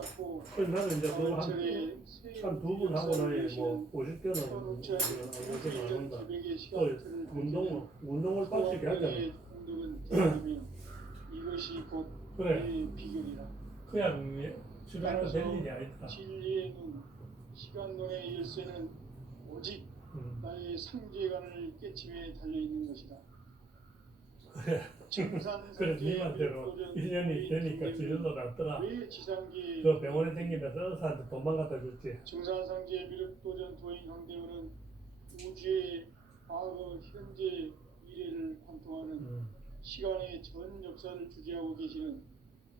닦고 나는 이제 그거 가을철에 한두 번 하고 나니 뭐 50개는 천우천 오지 안 한다. 새벽의 또 시간들을 운동을 빡시게 하잖아. 공덕은 대단하며 이것이 곧 그래. 내 비결이라. 그냥 주변에서 될 일이 아니다. 진리의 눈, 시간론의 열쇠는 오직 나의 상제관을 깨침에 달려있는 것이다. 그래. 그래, 니만대로 1년이 되니까 지들도 낫더라. 왜 지상계의 그 병원에 생기면서 의사한테 돈만 갖다 줬지. 증산상제 미륵도전 도인 황대원은 우주의 과거, 현재, 미래를 관통하는 시간의 전 역사를 주재하고 계시는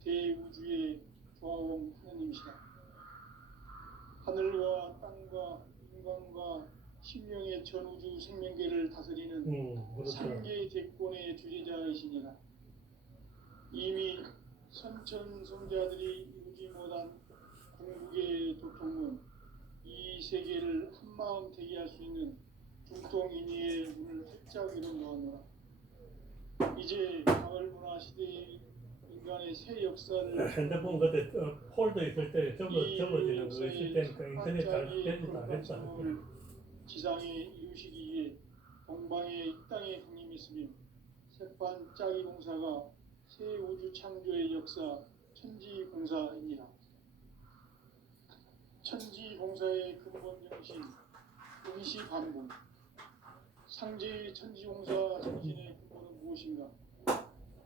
대우주의 조화원 하나님이시다. 하늘과 땅과 인간과 신명의 전우주 생명계를 다스리는 그렇죠. 상계 대권의 주재자이시니라. 이미 선천성자들이 이루지 못한 궁극의 도통은 이 세계를 한마음 되게 할 수 있는 중동인의의 문을 활짝 열어놓았노라. 이제 가을 문화 시대의 인간의 새 역사를 핸드폰 그때 폴더 있을 때 접어지는 거 있을 때니까 인터넷 잘 되지도 않았다. 지상에 이루시기 위해 동방에 이 땅에 강림이 있으며 새판 짜기 공사가 새 우주 창조의 역사 천지 공사입니다. 천지 공사의 근본 정신 임시 반복. 상제의 천지 공사 정신의 근본은 무엇인가?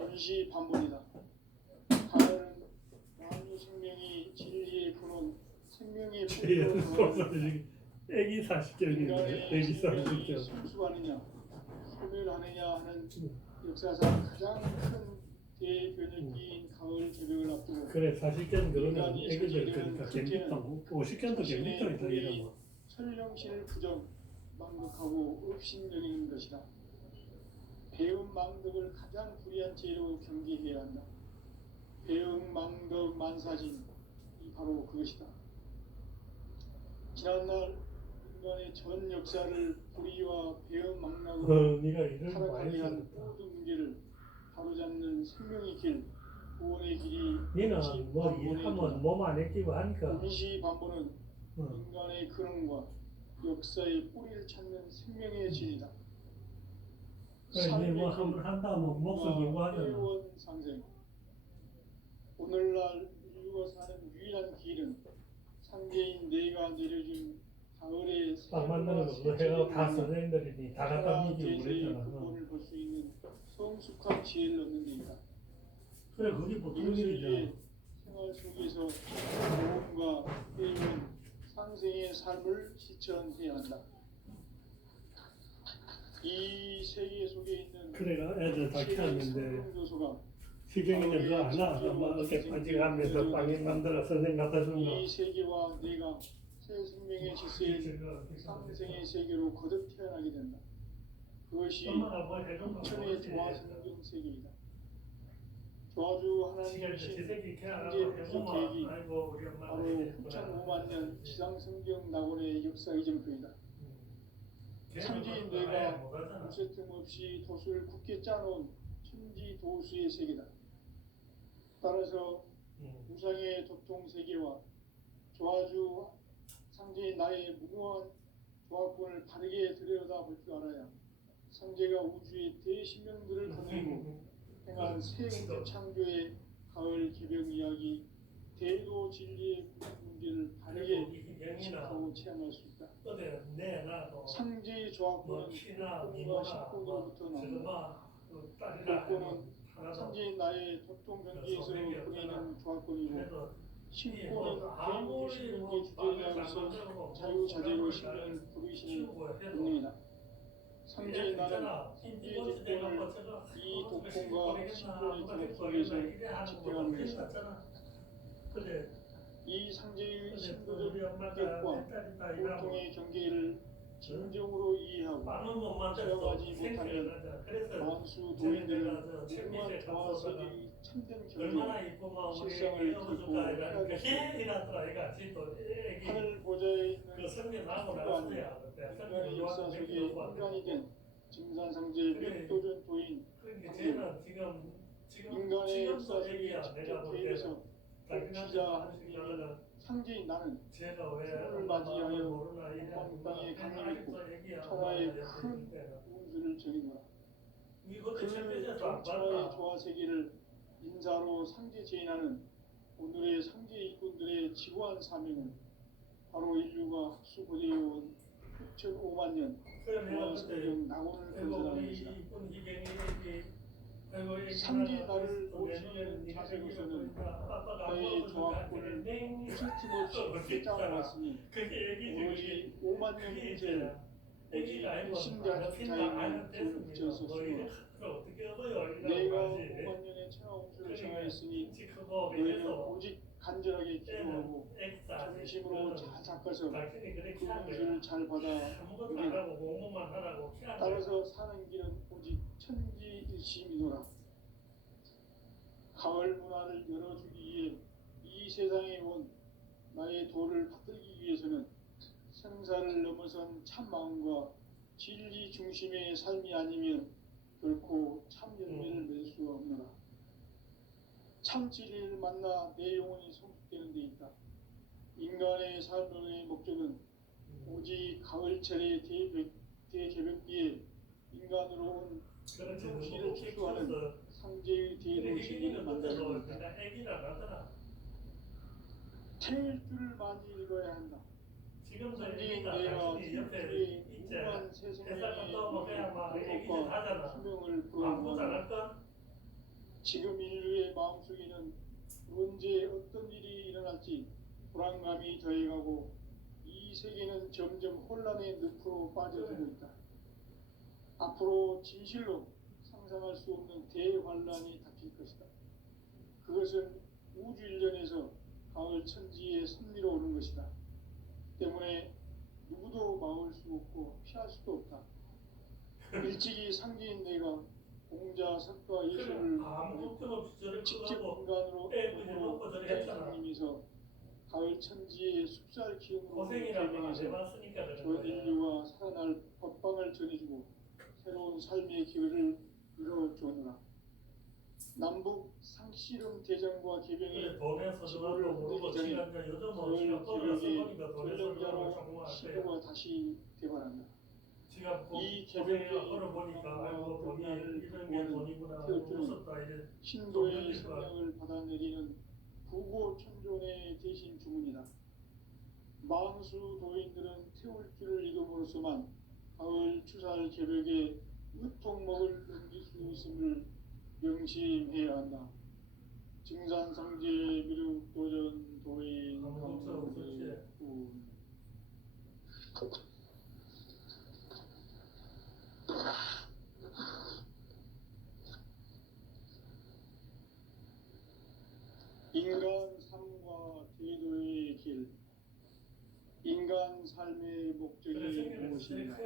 임시 반복이다. 가을은 만유 생명이 진리의 근원, 생명의 뿌리로 애기 40개월인데 애기 40개월 성숙하느냐 소멸하느냐 하는 역사상 가장 큰 대변혁기인 가을 개벽을 앞두고 그래 40개월 그러면 애기들 그러니까 갬비통 50개월도 갬비통이다 이러면 설령신을 부정 망덕하고 업신여기는 것이다. 배움 망덕을 가장 불의한 죄로 경계해야 한다. 배움 망덕 만사진이 바로 그것이다. 지난날 인간의 전 역사를 불의와 배움 망락으로 타락하게 한 모든 문제를 바로잡는 생명의 길, 구원의 길이 니는 뭐 일하면 몸 안에 끼고 하니까 임시 반보는 인간의 근원과 역사의 뿌리를 찾는 생명의 진이다. 그래 뭐 한번 한다면 목숨 걸고 하잖아. 상생. 오늘날 인류가 사는 유일한 길은 상계인 내가 내려준 가을의 빵 만드는 거 해가 다 선생님들이 다 갖다 미기고 그랬잖아. 근본을 볼 수 있는 성숙한 지혜를 얻는 데이다. 그래 그게 보통 일이잖아. 생활 속에서 모험과 배운 상생의 삶을 실천해야 한다. 이 세계 속에 있는 그래가 애들 다 키웠는데 교소가 시경이는 그거 안 와. 막 이렇게 빠지가면서 빵이 만들어 선생님 갖다 주는 거. 이 세계와 내가 새 생명의 질서인 상생의 세계로 거듭 태어나게 된다. 그것이 천의 조화 성경 세계이다. 조화주 하나님이신 현재 분석 계획이 바로 9,500만 년 지상 성경 낙원의 역사 이전표이다. 천지인 내가 무쇠 틈없이 도수를 굳게 짜놓은 천지 도수의 세계다. 따라서 우상의 도통 세계와 조화주 상제인 나의 무궁한 조합권을 바르게 들여다볼 줄 알아야 상제가 우주의 대신명들을 거느리고 행한 새 우주 창조의 가을 개벽 이야기 대도 진리의 문제를 바르게 인식하고 체험할 수 있다. 상제의 조합권은 꿈과 식구로부터 나온다. 조합권은 상제인 나의 도통 경계에서 보내는 조합권이고 신고는 개인의 신명의 주제자로서 자유자재로 신명을 부르시는 분입니다. 상제의 나는 상제의 조건을 이 도권과 신권의 결합 위해서 집행하는 것이다. 이 상제의 신도적 인격과 보통의 경계를 진정으로 이해하고 체험하지 못하는 만수 도인들은 조그만 조화석이 참된 경계와 실상을 듣고 하늘 보좌에 있는 누가 아니야. 인간의 역사 속에 인간이 된 증산상제 미륵도전 도인 인간의 역사 속에 직접 개입해서 지자 상제인 나는 제가 왜 주를 맞이하여 땅에 강림했고 천하의 큰 운수를 정의노라. 그 정천하의 조화세계를 인사로 상제 제인하는 오늘의 상제 일꾼들의 지구한 사명은 바로 인류가 학수고대해온 6,500만 년 조화성경 낙원을 건설하는 것이다. 상제 나를 모시는 자세로서는 나의 조합권을 틈없이 짜나왔으니 오로지 5만 년 문제를 오직 일신자 숫자에만 붙여서 내가 5만 년의 천하운수를 정하였으니 너희는 오직 간절하게 기도하고 중심으로 잘 닦아서 그 운수를 잘 받아 누리라. 따라서 사는 길은 오직 천지일심이노라. 가을 문화를 열어주기 위해 이 세상에 온 나의 도를 받들기 위해서는 생사를 넘어선 참 마음과 진리 중심의 삶이 아니면 결코 참 열매를 맺을 수가 없노라. 참 진리를 만나 내 영혼이 성숙되는 데 있다. 인간의 삶의 목적은 오직 가을철의 대개벽기에 인간으로 온 정신을 추구하는 상제의 대도시를 만들어야 한다. 태일 줄을 많이 읽어야 한다. 상제인 내가 우리의 무한 세상의 공덕과 수명을 부여한다. 지금 인류의 마음속에는 언제 어떤 일이 일어날지 불안감이 더해가고 이 세계는 점점 혼란의 늪으로 빠져들고 있다. 앞으로 진실로 상상할 수 없는 대환란이 닥칠 것이다. 그것은 우주 일련에서 가을 천지의 섭리로 오는 것이다. 때문에 누구도 막을 수 없고 피할 수도 없다. 일찍이 상제인 내가 공자, 석가, 예수를 직접 인간으로 하나님이서 가을 천지의 숲살 기운으로 개명해서 저 인류가 살아날 법방을 전해주고 새로운 삶의 기회를 이뤄주느라. 남북 상씨름 대장과 개병이 지구를 흔들기 전에 가을 개벽의 전령자로 시부가 다시 개발한다. 이 개벽의 변화를 구하는 태어주는 신도의 성령을 받아내리는 부고천존의 대신 주문이다. 만수 도인들은 태울 줄을 이름으로서만 가을 추살 개벽에 으통목을 넘길 수 있음을 명심해야 한다. 증산상제 미륵 도전 도인 강성대 인간 삶과 제도의 길. 인간 삶의 목적이 무엇인가?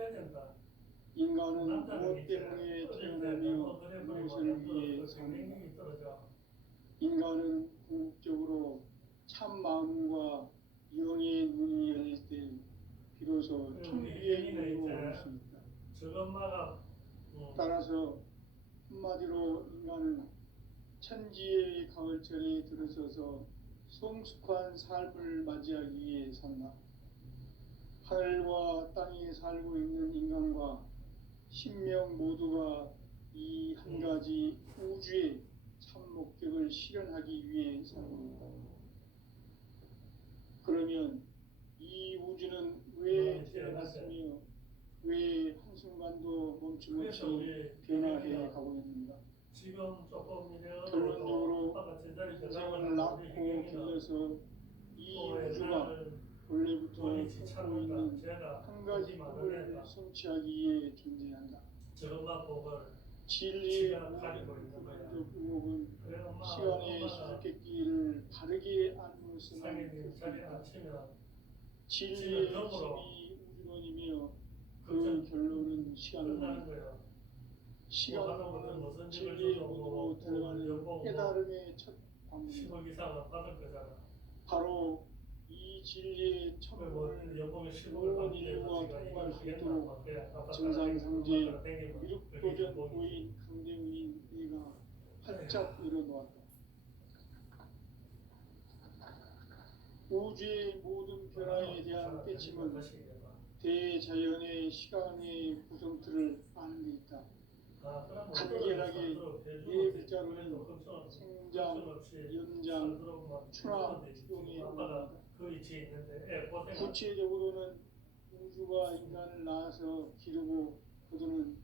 인간은 무엇 때문에 태어나며 무엇을 위해 사는가? 인간은 궁극적으로 참 마음과 영의 눈이 열릴 때 비로소 천국의 문으로 올 수 있다. 따라서 한마디로 인간은 천지의 가을철에 들어서서 성숙한 삶을 맞이하기 위해 산다. 하늘과 땅에 살고 있는 인간과 신명 모두가 이 한 가지 우주의 참 목적을 실현하기 위해 사는 겁니다. 그러면 이 우주는 왜 태어났으며 왜 한순간도 멈춤없이 변화해 가고 있는가? 결론적으로 인생을 낳고 길러서 이 우주가 원래부터 갖고 있는 한 가지 꿈을 성취하기 위해 존재한다. 진리의 모든 의혹은 시간의 수수께끼를 바르게 안무으면 진리의 힘이 우주론이며 그 결론은 시간론이다. 시간론은 진리의 문으로 들어가는 깨달음의 첫 방문이다. 바로 이 진리의 천문을 온 인류가 통과할 수 있도록 증산상제 미륵도전 도인 강대우인 네가 활짝 일어놓았다. 우주의 모든 변화에 대한 깨침은 대자연의 시간의 구성틀을 아는 데 있다. 간결하게 네 글자로는 생장, 연장, 추나, 추동이 나옵니다. 구체적으로는 우주가 인간을 낳아서 기르고 거두는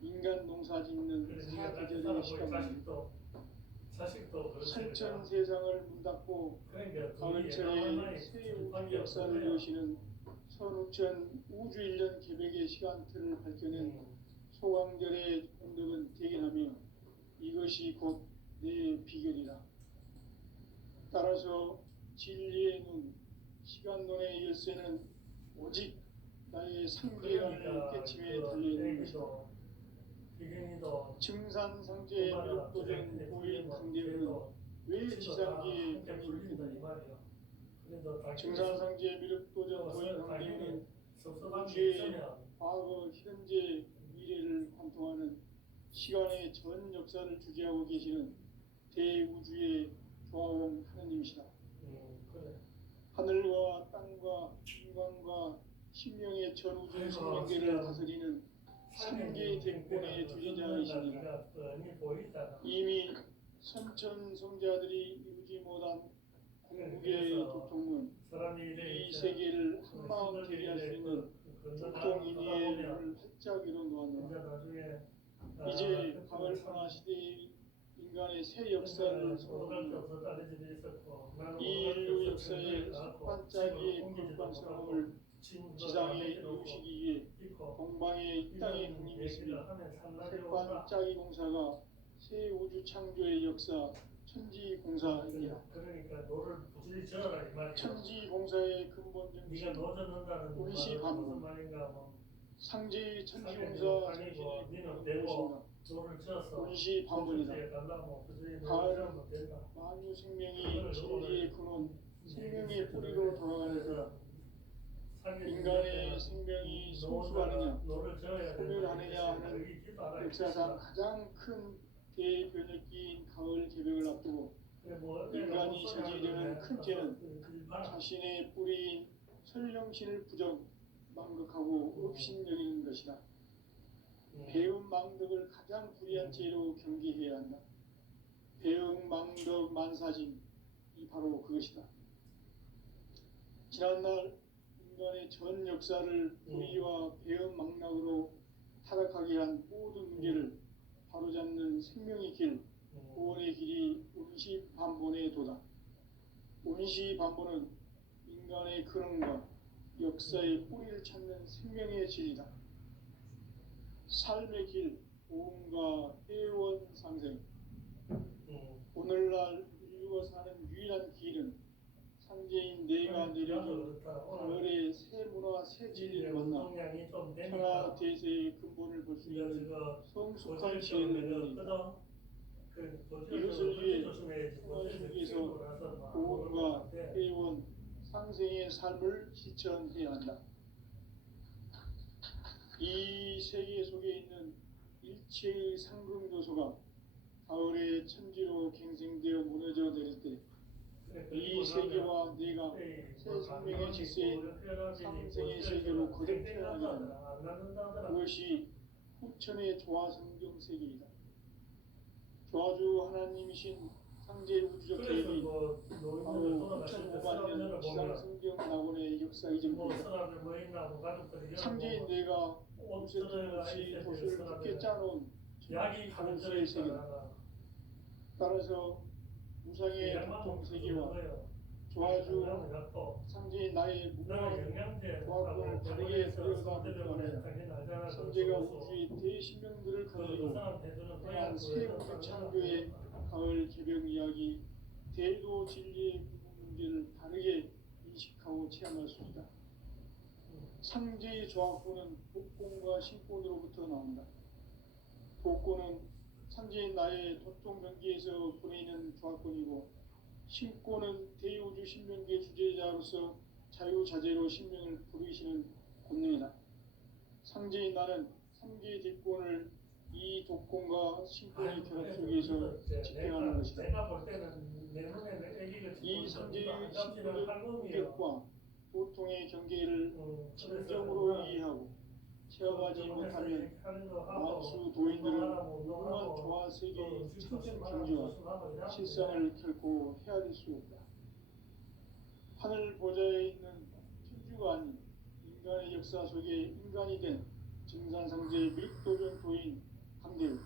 인간 농사 짓는 사계절의 시간입니다. 산천 세상을 문 닫고 가을철에 새 우주 역사를 여시는 선우천 우주 1년 계획의 시간틀을 밝혀낸 소강절의 공덕은 대견하며 이것이 곧 내 비결이라. 따라서 진리의 눈, 시간론의 열쇠는 오직 나의 상계라는 깨침에 달려있는 것이다. 증산상제의 미륵도전 고인 강대회는 왜 지상기에 경입니까? 증산상제의 미륵도전 고인 강대회는 우주의 과거, 현재, 미래를 관통하는 시간의 전 역사를 주재하고 계시는 대우주의 조화원 하느님이시다. 하늘과 땅과 인간과 신명의 전우주 생명계를 다스리는 삼계 대권의 주제자이시니라. 이미 선천성자들이 이루지 못한 궁극의 도통은 이 세계를 한마음 되게 할 수 있는 도통인의의 문을 활짝 열어놓았노라. 이제 가을 평화 시대의 인간의 새 역사를 선언합니다. 이 인류 역사의 첫 반짝이의 극관성을 지상에 이루시기 위해 동방에 이 땅에 국립했습니다. 새 반짝이 공사가 새 우주 창조의 역사 천지공사입니다. 천지공사의 근본 정신 운시 반복 상제의 천지공사 정신의 무엇인가? 운시 반복이다. 가을은 만유 생명이 진리의 근원 생명의 뿌리로 돌아가는 인간의 생명이 성숙하느냐 소멸하느냐 하는 역사상 가장 큰 대변혁기인 가을 개벽을 앞두고 인간이 저지르는 큰 죄는 자신의 뿌리인 설령신을 부정 망극하고 업신여기는 것이다. 배움 망덕을 가장 불의한 죄로 경계해야 한다. 배움 망덕 만사진 이 바로 그것이다. 지난날 인간의 전 역사를 불의와 배움 망락으로 타락하게 한 모든 문제를 바로잡는 생명의 길, 구원의 길이 운시반본의 도다. 운시반본은 인간의 근원과 역사의 뿌리를 찾는 생명의 질이다. 삶의 길, 오음과 해원상생. 오늘날 인류가 사는 유일한 길은 상제인 내가 내려준 가을의 새 문화 새 진리를 만나 천하 대세의 근본을 볼 수 있는 성숙한 지혜를 누립니다. 이것을 위해 천하 속에서 오음과 해원, 상생의 삶을 실천해야 한다. 이 세계 속에 있는 일체의 상금 요소가 가을의 천지로 갱생되어 무너져 내릴 때 이 세계와 내가 새 생명의 질서인 상생의 세계로 거듭 태어나게 된다. 그것이 후천의 조화성경 세계이다. 조화주 하나님이신 상제 우주적 계획이 바로 2005만 년 지상성경 낙원의 역사 이전입니다. 상제인 내가 무쇠통 없이 도시를 굳게 짜놓은 천지 가운데의 세계다. 따라서 무상의 도통 세계와 조화주 상제인 나의 무모한 조화권을 다르게 들여다볼 동안에 상제가 우주의 대신명들을 거느리고 행한 새 우주 창조의 가을 개벽 이야기 대도 진리의 문제를 다르게 인식하고 체험할 수 있다. 상제의 조화권은 복권과 신권으로부터 나온다. 복권은 상제인 나의 도통 경기에서 보내는 조화권이고 신권은 대우주 신명계 주제자로서 자유자재로 신명을 부르시는 권능이다. 상제인 나는 상계의 대권을 이 독공과 심포의 결합 속에서 집행하는 것이다. 내가 볼 때는 내 눈에는 애기가 이 상제의 안감지는 심포의 할멈이야. 공격과 고통의 경계를 진정으로 이해하고 체험하지 못하면 만수 도인들은 무궁한 조화 세계의 참된 경지와 실상을 결코 헤아릴 수 없다. 하늘 보좌에 있는 천주가 아닌 인간의 역사 속에 인간이 된 증산상제의 밀도변도인 강대우,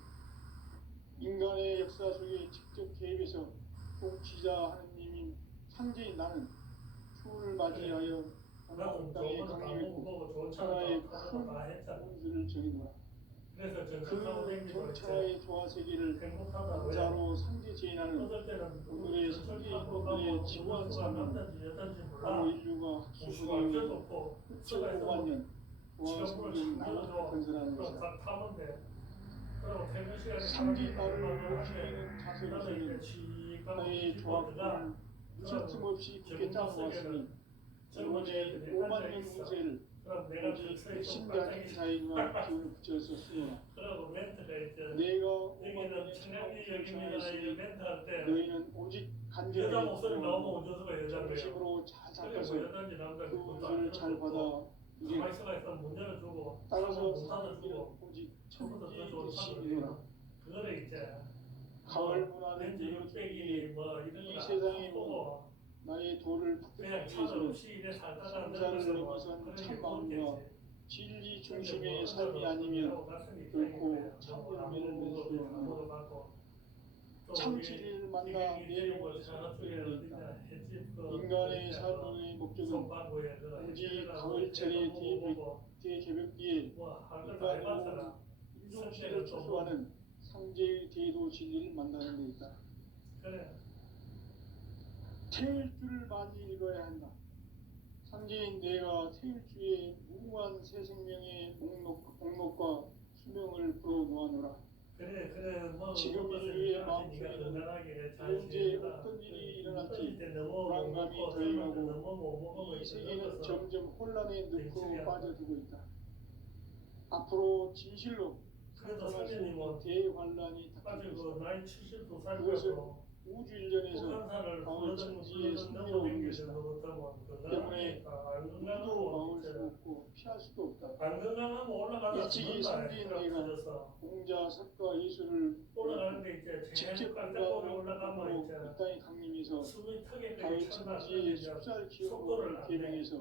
인간의 역사 속에 직접 개입해서 통치자 하느님인 상제인 나는 추운을 맞이하여 나도 땅에 저번에 강림했고 보고 좋은 천하의 차를 다 큰 했잖아. 문수를 정해놓아. 그래서 그 전천하고 정천하의 조화 세계를 행복하다고 자로 상제 제인하는 어떨 때는 오늘의 상제인들의 지구한 삶은 바로 인류가 무수가 알 데도 학수고의 없고 9,500만 년 조화 성경 나라를 건설하는 것이다. 다 타면 돼. 그리고 퇴근 시간에 상제 나를 나는 모시는 자세로서는 시간 나의 조합을 무섭틈 없이 굳게 짜놓았으니 영혼의 5만 년 문제를 그럼 내가 오직 핵심 같은 자에게만 기운을 붙였었으므로 그리고 멘트가 있죠. 내가 5만 여기는 년의 청량리 창조를 여기는 정하였으니 멘트 할때 너희는 오직 여자 간절히 목소리 나오면 운전수가 여자고요. 정식으로 잘 그래 잡아서 뭐 여자인지 남자인지 그 그것도 운수를 잘 받아 가만히 이게 있으면 문 열어주고 따라서 문 닫아주고 오직 처음부터 더 좋은 천지이시리라. 사람이구나. 그거를 이제 가을 문화는 렌즈 600이 뭐 이런 이 거 세상에 보고 나의 도를 그냥 닦기 차도 위해서는 없이 이래 살다가 성자를 늙어서 넘어선 그런 게 참 마음과 그렇겠지. 진리 근데 중심의 뭐 삶이 어쩌고 아니면 저쩌고 같은 결코 입장인데 참 뭐 열매를 맺을 수 아무것도 없는 아무것도 받고 또 참치를 우리 만나 기경이 내 뭐 영혼을 자나쪽에 살펴야 어디냐 된다. 횟집 인간의 삶의 목적은 손바구에 그 오직 횟집에가 가을철의 보고 대개벽기에 뭐할걸다 해봤잖아. 인종식을 추수하는 상제의 대도 진리를 만나는 데 있다. 그래. 태일주를 많이 읽어야 한다. 상제인 내가 태일주의 무궁한 새 생명의 목록과 수명을 불어놓아노라. 그래 뭐 지금 인류의 마음속에는 현재 어떤 일이 일어날지 불안감이 더해가고 이 세계는 점점 혼란의 늪으로 빠져들고 있다. 앞으로 진실로 그래도 나타날 수 상현이 없는 대환란이 닥칠 빠지고 것이다. 나이 72살 그것은 되고 우주 일련에서 북한산을 가을 천지의 승리로 오는 것이다. 때문에 누구도 막을 수 없고 피할 수도 없다. 안 건강하면 올라가다 일찍이 상제인 내가 공자, 석가, 예술을 올라가는데 이제 직접 제일 깜짝고에 올라가면 공부로 이제 이 땅에 강림해서 숨이 턱에 가을 찬다. 천지의 숲살 기업을 개명해서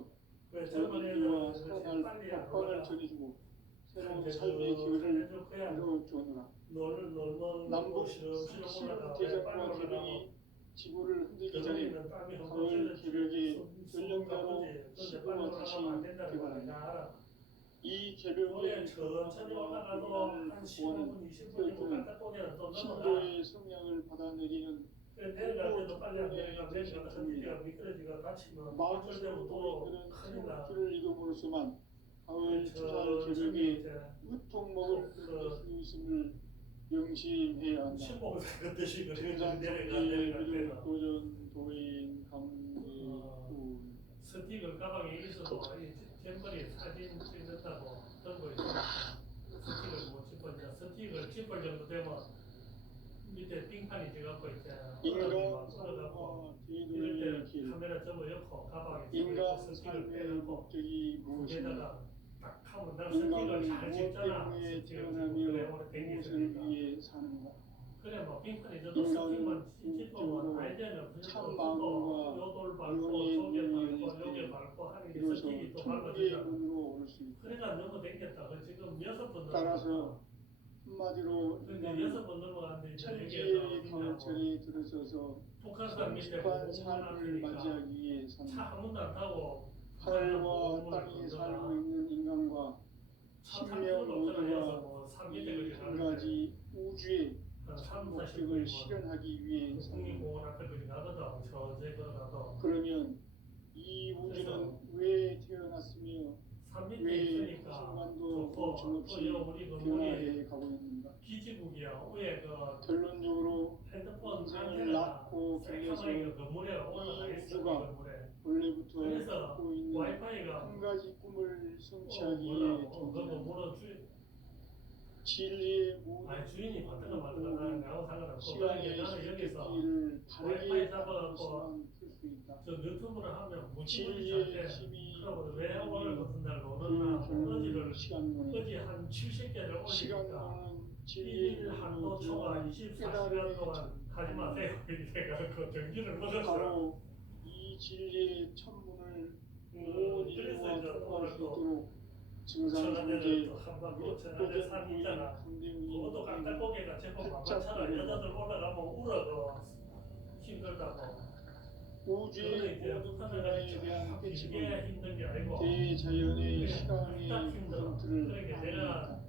그 전 젊은 인류와 애들 살아날 빨리 안 법방을 올라가. 전해주고 새로운 삶의 기회를 이루어주오노라. 남북 실험 대전과 개명이 지구를 흔들기 전에 가을 개벽의 전령자로 시부가 다시 개발한다. 이 개벽의 천천히 올라가도 한 15분, 20분이면 갔다 오면 또 넘어가. 신도의 성량을 받아내리는 내려갈 때도 빨리 안 내려가. 내려가다 흔들기가 미끄러지가 다치면 어쩔 때면 또 마음속으로는 큰일 나. 태울주를 이름으로서만 가을 추살 천천히 개벽에 이제 으통 먹을 수 있음을 명심해야 한다. 신봉 걷듯이 등산 내려갈 성지의 때는 도전 도인 강대훈 스틱을 가방에 있어도 이 잼버리 사진 찍는다고 들고 있으니까 스틱을 못 짚어. 이제 스틱을 짚을 정도 되면 밑에 빙판이 돼갖고 이제 인간 걸어갖고 삶과 이럴 뒤돌의 때 길 카메라 접어놓고 가방에 인간 스틱을 삶의 빼놓고 목적이 무엇인가? 거기다가 딱 하면 나 인간은 스틱을 잘 무엇 찍잖아. 때문에 스틱을 태어나며 그래 오래 무엇을 댕기니까. 위해 사는가? 그래 뭐 빙판이 저도 인간은 스틱만 짚으면 궁극적으로 알잖아요. 참 마음과 요돌 밟고 영혼의 저게 문을 밟고 열릴 요게 때 밟고 하는 게 비로소 스틱이 또 천국의 밟아지잖아. 문으로 올 수 있다. 그러니까 너무 댕겼다. 그 지금 6번 따라서 한마디로 근데 인간은 6번 넘어갔는데 이제 천지의 여기에서 가을철에 들어서서 북한산 밑에 성숙한 삶을 맞이하기 위해 차 산다. 한 번도 안 타고 하늘과 땅에 살고 있는 인간과 신명 모두가 이 한 가지 우주의 목적을 실현하기 위해 산다. 국립공원 앞에 그리 가거든. 저제 걸어가도 그러면 이 우주는 왜 태어났으며 산 밑에 왜 있으니까 한순간도 좋고 거침없이 또 우리 건물이 변화해 가고 있는가? 기지국이야. 위에 그 결론적으로 핸드폰 인생을 안테나가 낳고 길러서 새카마게 건물에 올라가 있어. 이 우주가 건물에. 원래부터 그래서 갖고 있는 와이파이가 한 가지 꿈을 성취하기 뭐라고 위해 그거 존재한다. 뭐라 진리의 모든 아니 주인이 받든가 말든가 나는 나하고 상관없고 시간의 나는 여기서 선택기를 와이파이 다르게 잡아갖고 쓸수 있다. 저 유튜브를 하면 무지무지 진리의 잘돼. 힘이 그러고 왜 오늘 같은 날 오늘나 어지를 시간론은 어제 한 70개를 올리니까 시간론은 1일 진리의 한도 초과 24시간 동안 하지 마세요. 이렇게 그 정지를 먹었어요. 바로 이 진리의 천문을 온 그래서 인류가 이제 통과할 수 오늘 또 있도록 천안에는 증상상제 또 한반도 천안에 산 있잖아. 그것도 깍딱고개가 제법 만만찮아. 여자들 올라가면 울어 힘들다고. 우주의 그거는 이제 모든 하늘에 변화에 대한 길게 깨침은 힘든 게 아니고 대자연의 그냥 시간의 딱 힘들어. 포인트를 그러니까 내가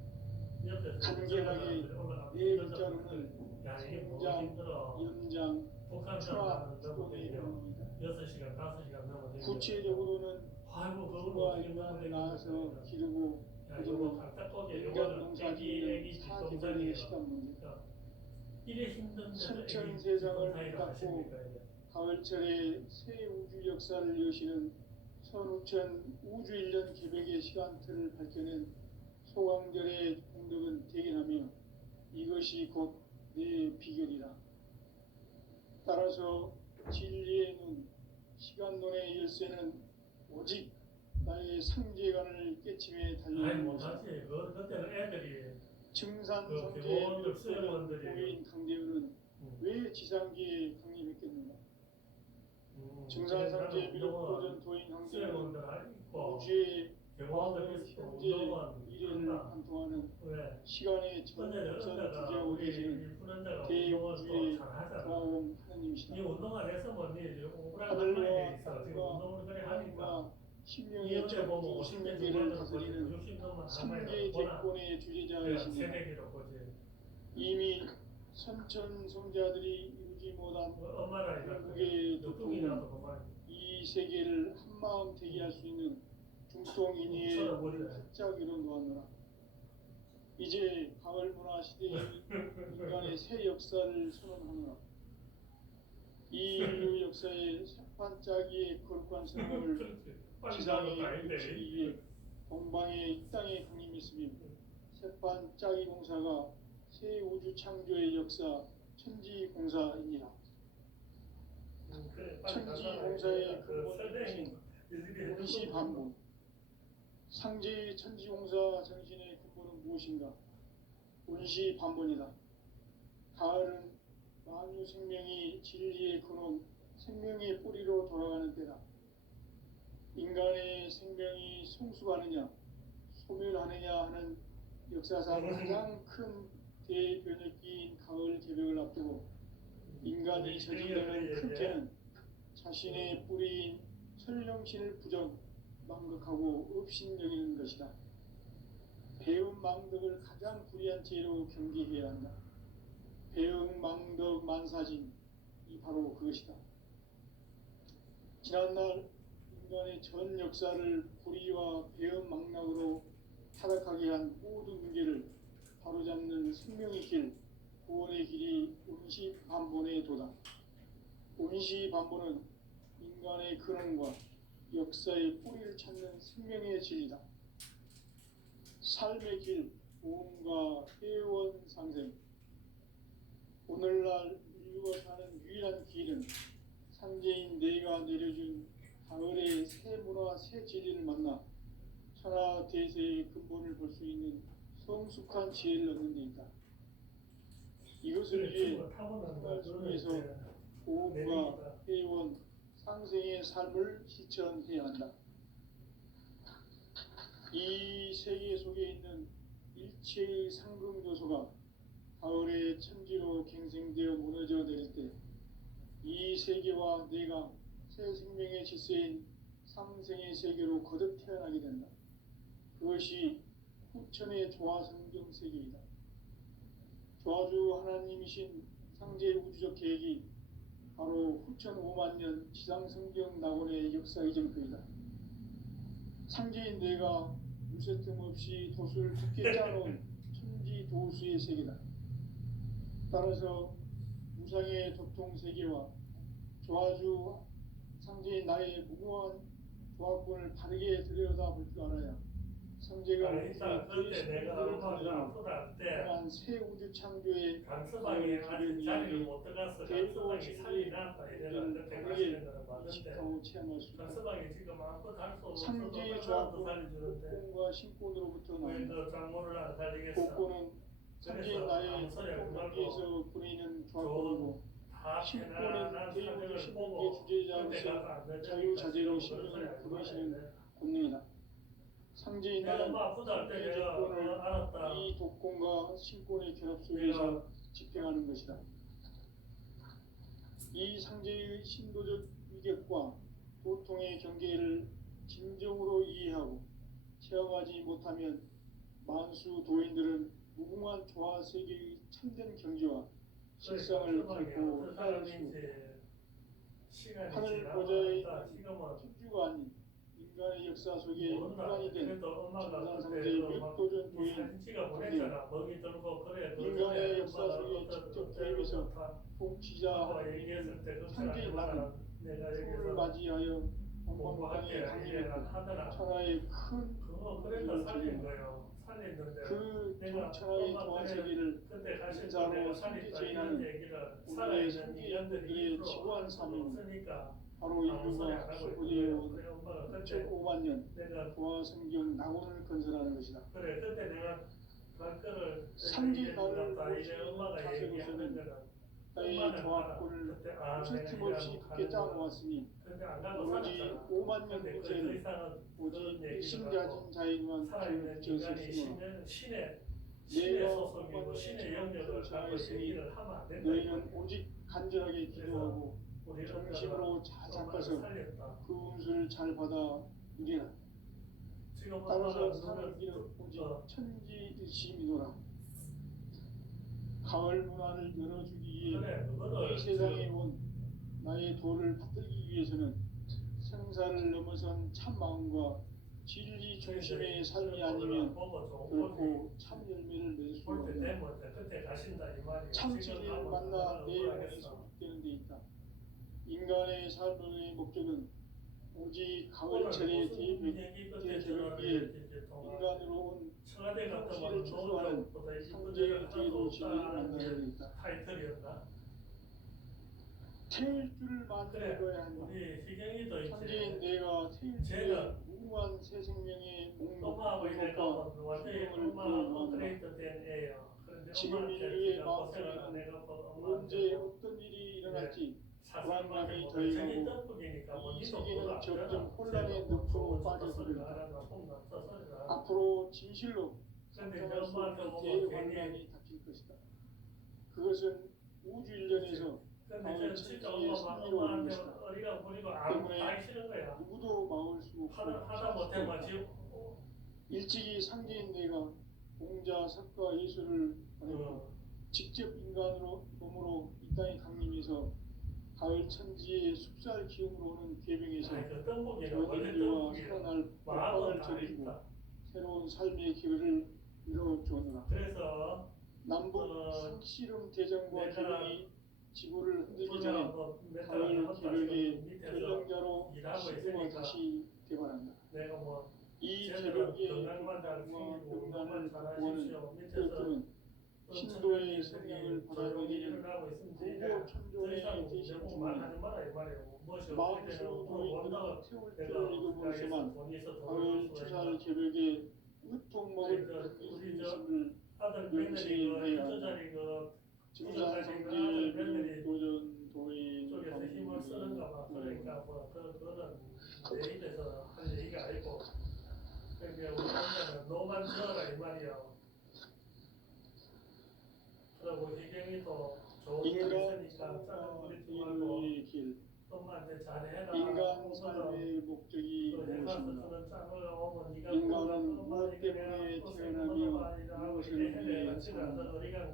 옆에서 간결하게 올라가면 네 힘들다고 글자로는 야 이게 뭐 성장, 힘들어. 연장, 북한 추락, 사람은 너무 추론의 힘들어. 변화입니다. 6시간 5시간 넘어서 구체적으로는 아이고 그걸 부가 어떻게 먹으면 인간을 낳아서 되겠어. 기르고 야 이거 깍딱고개 인간 이거는 농사짓는 애기 사계절의 뒷동산이에요. 시간 문제, 이래 힘든데 선천 세상을 닦고 닦고 가을철에 새 우주 역사를 여시는 선우천 우주 1년 계획의 시간틀을 밝혀낸 소강절의 공덕은 대견하며 이것이 곧 내 비결이라. 따라서 진리의 눈, 시간론의 열쇠는 오직 나의 상제관을 깨침에 아니 달려있는 것이다. 못하지. 그때는 애들이 증산 그 성제 교원들 몇 수행원들이 고인 강대우는 왜 지상기에 강림했겠는가? 증산상제 나는 미륵보전 도인 강대우는 수행원들 있고 우주의 교원들 있고 현재 운동원 미래를 한다. 관통하는 왜? 시간의 근데 전역사를 은다가 주재하고 우리 계시는 일꾼은다가 대우주의 운동을 또 잘하잖아. 돌아온 하나님이시다. 이 운동을 해서 뭐니 오브라가 하늘과 돼 있어. 지금 땅과 운동을 그래 하니까. 하나님과 신명의 이혼에 보면 천지 50년 생명들을 정도 다스리는 60년만 삼계 대권의 주제자이시니 새내기로 보지. 이미 선천성자들이 이루지 못한 엄마라 그게 누뚱이라도 그만. 이 세계를 한마음 되게 할 수 있는 중동인의 쳐다보리라. 짝이로 놓았노라. 이제 가을 문화 시대의 인간의 새 역사를 선언하노라. 이 인류 역사의 새판짜기의 거룩한 성공을 지상에 붙이기 위해 동방에 이 땅에 강림했으며 새판짜기 공사가 새 우주 창조의 역사 천지공사이니라. 천지공사의 근본이신 운시반본, 상제의 천지공사 정신의 근본은 무엇인가? 운시반본이다. 가을은 만유 생명이 진리의 근원, 생명의 뿌리로 돌아가는 때다. 인간의 생명이 성숙하느냐, 소멸하느냐 하는 역사상 가장 큰 대변혁기인 가을 개벽을 앞두고 인간이 저지르는 큰 죄는 자신의 뿌리인 설령신을 부정, 망극하고 업신여기는 것이다. 배움 망덕을 가장 불의한 죄로 경계해야 한다. 배움 망덕 만사진, 이 바로 그것이다. 지난날 인간의 전 역사를 불의와 배움 망락으로 타락하게 한 모든 문제를 바로잡는 생명의 길, 구원의 길이 운시반본의 도다. 운시반본은 인간의 근원과 역사의 뿌리를 찾는 생명의 진리다. 삶의 길, 보험과 회원 상생. 오늘날 인류가 사는 유일한 길은 상제인 내가 내려준 가을의 새 문화, 새 진리를 만나 천하 대세의 근본을 볼 수 있는 성숙한 지혜를 얻는 데 있다. 이것을 위해 생활 속에서 보험과 회원, 상생의 삶을 실천해야 한다. 이 세계 속에 있는 일체의 상금 요소가 가을의 천지로 갱생되어 무너져 내릴 때 이 세계와 내가 새 생명의 질서인 상생의 세계로 거듭 태어나게 된다. 그것이 후천의 조화성경 세계이다. 조화주 하나님이신 상제 우주적 계획이 바로 후천 5만 년 지상성경 낙원의 역사 이전표이다. 상제인 내가 무쇠 틈 없이 도수를 굳게 짜놓은 천지 도수의 세계다. 따라서 무상의 도통 세계와 조화주 상제인 나의 무고한 조화권을 바르게 들여다볼 줄 알아야 성제가 일단 그때 내가 음악을 아프다 때 한 새 우주 창조의 강서방에 아직 자리를 못 들어가서 강서방이 살이 났다 이래라 그때 가시는 거는 맞는데 식하고 체험할 수 있다. 강서방이 지금 아무것도 할수 없어서 상제의 사람도 조합은 살려주는데 복권과 신권으로부터 왜 나온다. 그 장모를 안 살리겠어. 복권은 상제의 그래서 나의 강서에 복권에서 부리는 좋은 조합권이고 다 신권은 편안한 대우주 사정을 신명계 보고 그때 가서 주제자로서 안 되니까 자유자재로 지금 그런 소리 신명을 하지 부르시는 말아야 돼. 권능이다. 상제의 내가 나는 뭐 아프다 할 때 상제의 내가 조건을 알았다. 이 독권과 신권의 결합 속에서 내가 집행하는 것이다. 이 상제의 신도적 위격과 고통의 경계를 진정으로 이해하고 체험하지 못하면 만수 도인들은 무궁한 조화 세계의 참된 경지와 실상을 결코 헤아릴 수 없다. 시간이 하늘 지나고 보좌에 나니까 있는 지금은 천주가 아닌 인간의 역사 속에 모른다. 인간이 된 그래도 엄마가 그때 정상상제의 그 멸도전 도인 사진 찍어 보냈잖아. 먹이 들고 그래. 인간의 역사 엄마가 속에 어떤 직접 어떤 개입해서 다 복지자 아빠가 얘기했을 때 그 상제의 나는 내가 풀을 여기서 맞이하여 공부할 때 건강하게 얘기를 강림했고 하더라. 천하의 큰 그거 그래서 살린 거예요. 살렸는데 그 내가 천하의 엄마 조화 그래 세계를 그때 가실 때 인자로 내가 살렸다 이런 상제제인하는 얘기를 우리의 살아있는 인간들이 상제인들의 지구한 사명은 없으니까 바로 아무 소리 안 인류가 하고 수고되어 있는 온 거예요. 엄마가 그때 6,5만 년 내가 도화 성경 낙원을 건설하는 것이다. 그래 그때 내가 말거를 상제의 나를 이제 엄마가 얘기하는 모시는 거는 나의 엄마는 조합권을 그때 아 무슨 내가 틈없이 이러고 굳게 가는 짜놓았으니 근데 안 가고 오로지 살았잖아. 5만 년 근데 그 더 문제는 이상은 오직 그런 얘기를 일신가진 하고 자에게만 살아있는 인간이 주어졌으므로 신의 내가 소속이고 오만 신의 년을 영역을 갖고 정했으니 얘기를 하면 안 된다. 너희는 오직 간절하게 기도하고 우리는 정심으로 엄마를 자작해서 살렸다. 그 음수를 잘 받아 누리라. 지금 따라서 엄마가 사는 길은 오직 어. 천지일심이노라. 가을 문화를 열어주기 위해 그래 그거를 이 세상에 온 나의 도를 받들기 위해서는 생사를 넘어선 참 마음과 진리 중심의 삶이 아니면 결코 참 열매를 낼 수 볼때 없는 되면 그때 가신다 이 말이야. 참 진리를 만나 내 영혼이 소속되는 데 있다. 인간의 삶의 목적은 오직 가을철의 대개혁기에 인간으로 온 청와대 갔다 성실을 추구하는 성제의 제도신을 만나야 되겠다. 타이틀이었나? 태울 줄을 만들어야 그래 한다. 우리 희경이도 천지인 이제 내가 태울 줄에 쟤는 무궁한 새 생명의 엄마하고 이래가 목록과 완전히 수명을 엄마 부여하노라. 업그레이드 된 애예요. 그런데 지금 엄마한테 인류의 제가 고생을 안 해갖고 언제 엄마한테 어떤 일이 일어날지 사상만이 불안감이 저기 더해가고 떡국이니까 뭐 이 니도 세계는 그거 안 점점 되나? 혼란의 제가 뭐 늪으로 좋은 빠져들고 소리를 하나 나쁜 소리를 하나. 앞으로 진실로 근데 상상할 수 엄마한테 없는 보고 대환란이 괜히 닥칠 것이다. 그것은 우주 일련에서 근데 가을 저 진짜 천지의 승리로 오는 엄마한테 것이다. 어리가 버리고 아무 하기 싫은 거야. 누구도 막을 수 없고 하다 못해만 지금 일찍이 상제인 내가 공자, 석가, 예술을 보냈고 직접 인간으로 몸으로 이 땅에 강림해서 가을 천지의 숲살 기운으로 오는 괴병에서 그 떡국이는 저 원래 인류와 떡국이야. 살아날 마음은 복방을 다 저지르고 있다. 새로운 삶의 기회를 이뤄주었노라. 그래서 남북 상씨름 대전과 내가 개병이 지구를 흔들기 우리가 전에 뭐 가을 개벽의 밑에서 결정자로 일하고 시대가 있으니까 다시 개발한다. 내가 뭐 이 쟤네는 개벽의 건강만 잘 복음과 챙기고 평강을 건강만 잘 바꾸는 하십시오. 밑에서 교육은 신도의 성령을 받아들이는 일어나고 있으면 부부 더 천종의 이상 대신 내고 중에 말하지 마라 이 말이에요. 무엇이 어떻게 마음수 되냐고 원다가 도인들은 태울 내가 줄을 읽어보지만 돈이 있어 가을 돈을 추살 개벽에 으통 먹을 우리 저 인심을 아들 며느리 그 이조자리 그 증산성제 도전 도인 쪽에서 힘을 쓰는가 봐. 그러니까 뭐 그거는 내 입에서 할 얘기가 아니고 그러니까 우리 혼자는 너만 지어라 이 말이야. 그리고 희경이도 좋은 일 인간 있으니까 짜는 뿌리 말고 인류의 길 엄마한테 잘해라. 인간 삶의 목적이 무엇인가 인간은 무엇 때문에 태어나며 무엇을 위해 사는가 인간은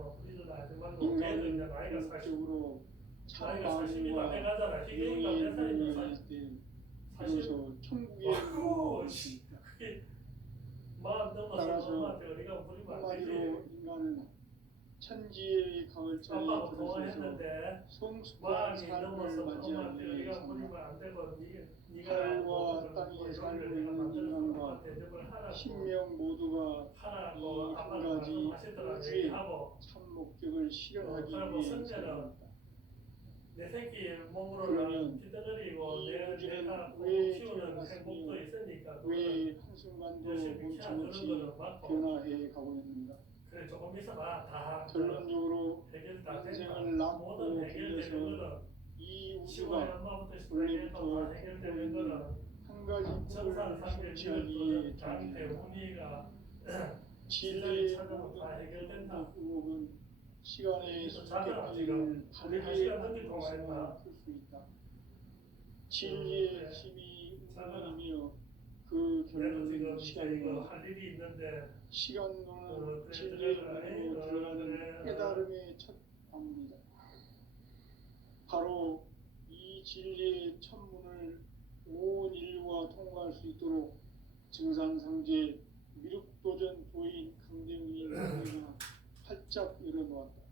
궁극적으로 참 마음과 영의 문을 가질 때 비로소 천국의 문을 수 있다. 따라서 한마디로 인간은 천지의 가을철에 들어서서 성숙한 삶을 맞이하기 위해 산다. 하늘과 땅의 삶을 있는 인간과 신명 모든 내 새끼 몸으로는 그러면 피덩어리고 이 내가 우주는 보고 왜 키우는 태어났으며 행복도 있으니까 왜 그거는 한순간도 열심히 멈춤 키워주는 없이 거는 맞고 변화해 가고 있는가. 그래 조금 있어봐 다 결론적으로 해결 다 된다. 인생을 낳고 모든 해결되는 길러서 거는 이 10월에 우주가 엄마부터 시작해서 원래부터 다 해결되는 거는 한 가지 정산 꿈을 상계 성취하기에 미륵도는 장 존재한다. 대운이가 진리의 찾아도 다 해결된다. 의혹은 시간의 그래서 자잖아, 속도를 지금. 한 다르게 시간 넘게 동화했나? 만들어서 풀 수 있다. 진리의 그래. 힘이 자잖아. 운명이며 그 그래도 지금 결론은 이제 이거 시간이다. 할 일이 있는데 시간론은 그래, 진리의 그래, 문으로 들어가는 그래. 깨달음의 첫 방문이다. 바로 이 진리의 천문을 온 인류가 통과할 수 있도록 증산상제 미륵도전 도인 강대훈이 우리가 활짝 열어놓았다.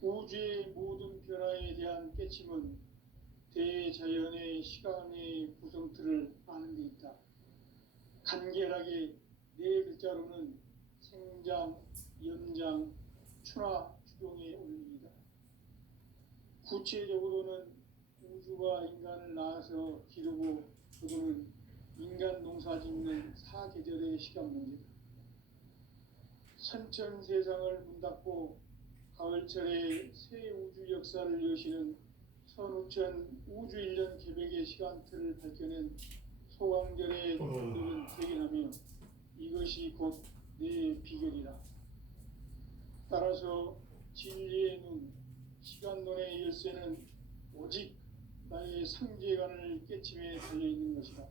우주의 모든 변화에 대한 깨침은 대자연의 시간의 구성틀을 아는 데 있다. 간결하게 네 글자로는 생장, 연장, 추나 추동의 원리이다. 구체적으로는 우주가 인간을 낳아서 기르고 거두는 인간 농사 짓는 사계절의 시간 문제다. 선천 세상을 문 닫고 가을철에 새 우주 역사를 여시는 선우천 우주 1년 계획의 시간틀을 밝혀낸 소강절의 분들은 대견하며 이것이 곧 내 비결이라. 따라서 진리의 눈, 시간론의 열쇠는 오직 나의 상제관을 깨침에 달려있는 것이다.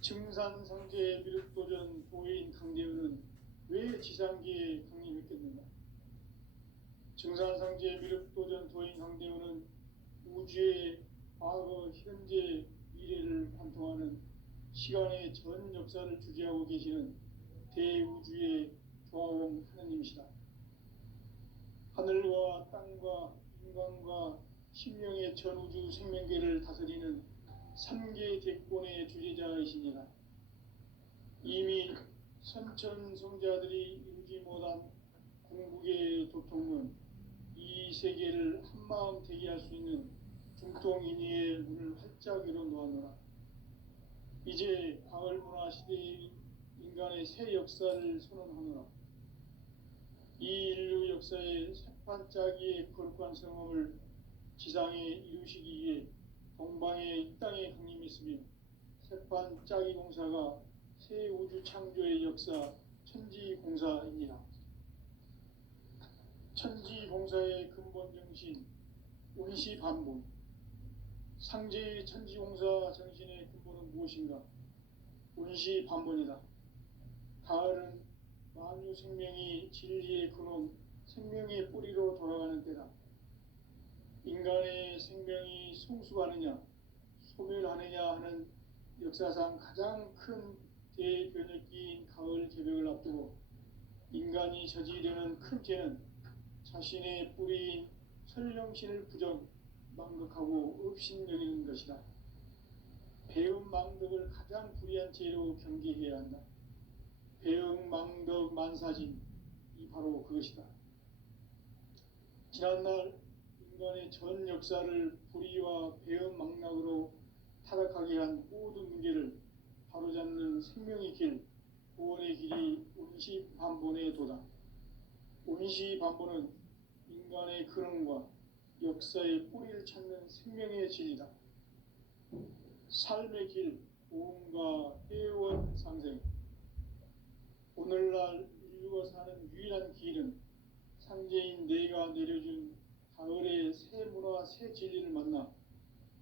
증산상제 미륵도전 도인 강대훈은 왜 지상기에 강림했겠는가? 증산상제 미륵도전 도인 강대훈은 우주의 과거, 현재, 미래를 관통하는 시간의 전 역사를 주재하고 계시는 대우주의 조화원 하느님이시다. 하늘과 땅과 인간과 신명의 전우주 생명계를 다스리는 3개 대권의 주재자이시니라. 이미 선천성자들이 이루지 못한 궁극의 도통은 이 세계를 한마음 되게 할 수 있는 중통인의의 문을 활짝 열어놓았노라. 이제 가을문화 시대의 인간의 새 역사를 선언하노라. 이 인류 역사의 새판짜기의 거룩한 성업을 지상에 이루시기 위해 동방의 이 땅에 강림했으며 새판짜기 공사가 새 우주 창조의 역사 천지공사입니다. 천지공사의 근본 정신 운시반본. 상제의 천지공사 정신의 근본은 무엇인가? 운시반본이다. 가을은 만유 생명이 진리의 근원, 생명의 뿌리로 돌아가는 때다. 인간의 생명이 성숙하느냐, 소멸하느냐 하는 역사상 가장 큰 대변혁기인 가을 개벽을 앞두고 인간이 저지르는 큰 죄는 자신의 뿌리인 설령신을 부정, 망극하고 업신여기는 것이다. 배음 망덕을 가장 불의한 죄로 경계해야 한다. 배음 망덕 만사진, 이 바로 그것이다. 지난날 인간의 전 역사를 불의와 배음 망락으로 타락하게 한 모든 문제를 바로잡는 생명의 길, 구원의 길이 운시반본의 도다. 운시반본은 인간의 근원과 역사의 뿌리를 찾는 생명의 진리다. 삶의 길, 보험과 회원 상생. 오늘날 인류가 사는 유일한 길은 상제인 내가 내려준 가을의 새 문화, 새 진리를 만나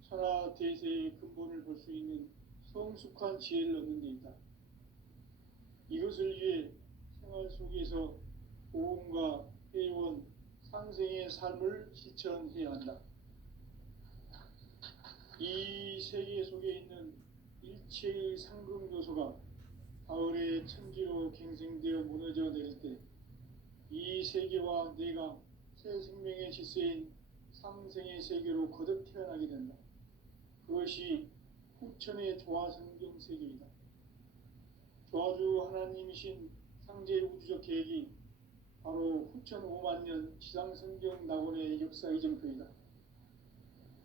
천하 대세의 근본을 볼 수 있는 성숙한 지혜를 얻는 데 있다. 이것을 위해 생활 속에서 보험과 회원, 상생의 삶을 실천해야 한다. 이 세계 속에 있는 일체의 상금 요소가 가을의 천지로 갱생되어 무너져 내릴 때 이 세계와 내가 새 생명의 질서인 상생의 세계로 거듭 태어나게 된다. 그것이 후천의 조화성경 세계이다. 조화주 하나님이신 상제 우주적 계획이 바로 후천 5만 년 지상성경 낙원의 역사 이정표이다.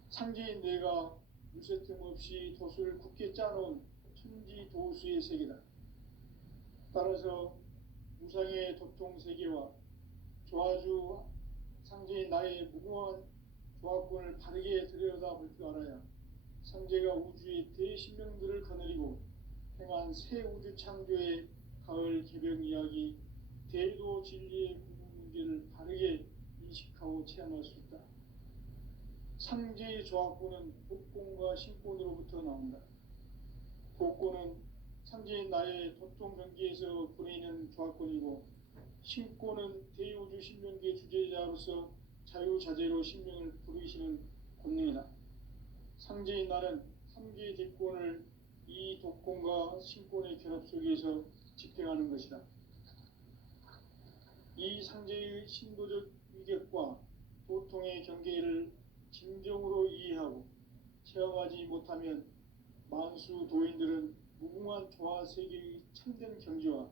상제인 내가 무쇠틈 없이 도수를 굳게 짜놓은 천지도수의 세계다. 따라서 무상의 도통세계와 조화주 상제인 나의 무궁한 조합권을 바르게 들여다볼 줄 알아야 상제가 우주의 대신명들을 거느리고 행한 새 우주 창조의 가을 개벽 이야기, 대도 진리의 궁극 문제를 바르게 인식하고 체험할 수 있다. 상제의 조합권은 복권과 신권으로부터 나온다. 복권은 상제인 나의 도통 경계에서 보내는 조합권이고, 신권은 대우주 신명계 주제자로서 자유자재로 신명을 부르시는 권능이다. 상제인 나는 3개의 대권을 이 독권과 신권의 결합 속에서 집행하는 것이다. 이 상제의 신도적 위격과 도통의 경계를 진정으로 이해하고 체험하지 못하면 만수 도인들은 무궁한 조화 세계의 참된 경지와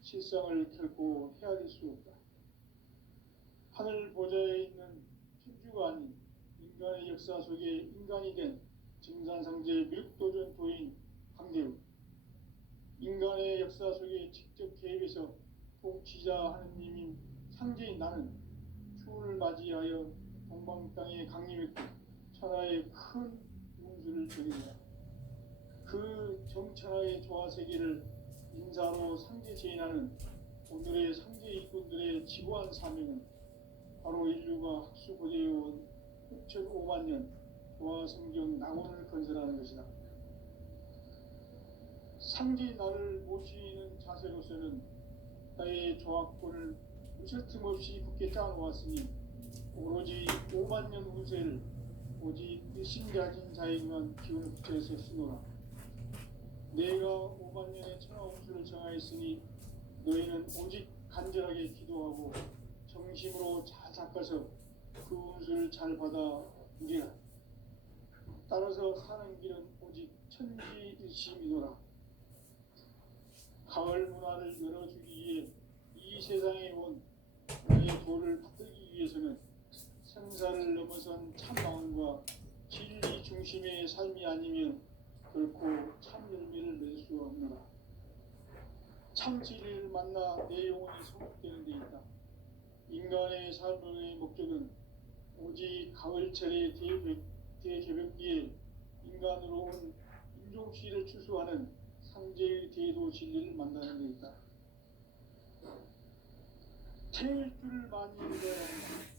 실상을 결코 헤아릴 수 없다. 하늘 보좌에 있는 천주가 아닌 인간의 역사 속에 인간이 된 증산상제 밀도전 도인 황대우, 인간의 역사 속에 직접 개입해서 통치자 하느님인 상제인 나는 추운을 맞이하여 동방 땅에 강림했고 천하의 큰 운수를 적인다. 그 정천하의 조화세계를 인사로 상제 제인하는 오늘의 상제 일꾼들의 지고한 사명은 바로 인류가 학수고대해온 후천 5만 년 조화성경 낙원을 건설하는 것이다. 상제인 나를 모시는 자세로서는 나의 조합권을 무쇠틈 없이 굳게 짜놓았으니 오로지 5만 년 운세를 오직 일심가진 자에게만 기운을 붙여서 쓰노라. 내가 5만 년의 천하 운수를 정하였으니 너희는 오직 간절하게 기도하고 정심으로 잘 닦아서 그 운수를 잘 받아 누리라. 따라서 사는 길은 오직 천지일심이노라. 가을 문화를 열어주기 위해 이 세상에 온 나의 도를 받들기 위해서는 생사를 넘어선 참마음과 진리 중심의 삶이 아니면 결코 참 열매를 낼 수 없노라. 참 진리를 만나 내 영혼이 성숙되는 데 있다. 인간의 삶의 목적은 오직 가을철의 대개벽기에 인간으로 온 인종시를 추수하는 상제의 대도 진리를 만나는 데 있다. 태일 줄을 많이 기다린다.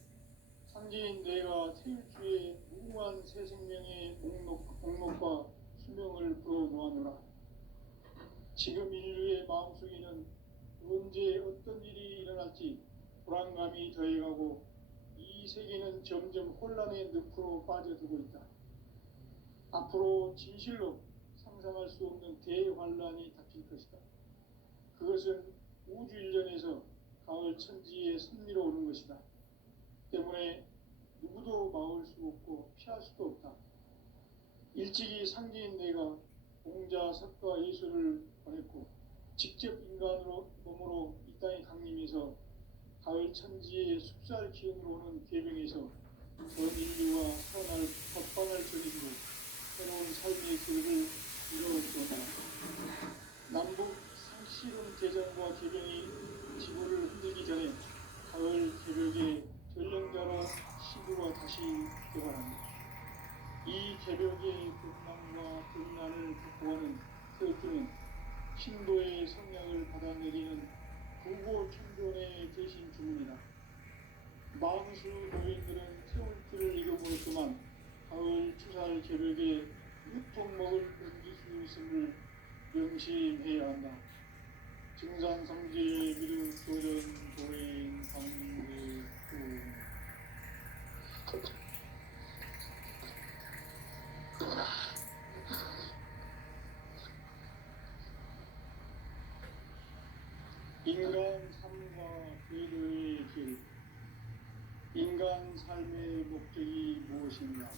상제인 내가 태일주의 무궁한 새 생명의 목록과 수명을 불어놓아노라. 지금 인류의 마음속에는 언제 어떤 일이 일어날지 불안감이 더해가고 이 세계는 점점 혼란의 늪으로 빠져들고 있다. 앞으로 진실로 상상할 수 없는 대환란이 닥칠 것이다. 그것은 우주 일련에서 가을 천지의 섭리로 오는 것이다. 때문에 누구도 막을 수 없고 피할 수도 없다. 일찍이 상제인 내가 공자, 석가, 예수를 보냈고 직접 인간으로 몸으로 이 땅에 강림해서 가을 천지의 숲살 기운으로 오는 계명에서 전 인류와 선할 법방을 전이고 새로운 삶의 계획을 이루어주었다. 남북 상실은 개정과 개병이 지구를 흔들기 전에 가을 개벽의 전령자로 시구가 다시 개발합니다. 이 개벽의 근망과 근난을 극복하는 태극기는 신도의 성량을 받아내리는 구고 충전의 대신 주문이다. 만수 노인들은 태울기를 잃어버렸지만 가을 추살 개벽에 유통먹을 넘길 수 있음을 명심해야 한다. 증산성제 미륵 도전 도인 강대구 인간 삶과 배려의 길. 인간 삶의 목적이 무엇인가?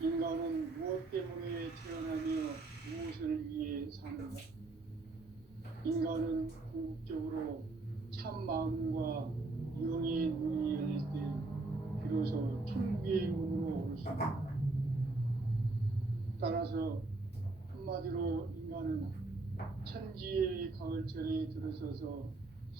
인간은 무엇 때문에 태어나며 무엇을 위해 사는가? 인간은 궁극적으로 참 참 마음과 영의 눈이 열릴 때 비로소 천국의 문으로 올 수 있다. 따라서 한마디로 인간은 천지의 가을철에 들어서서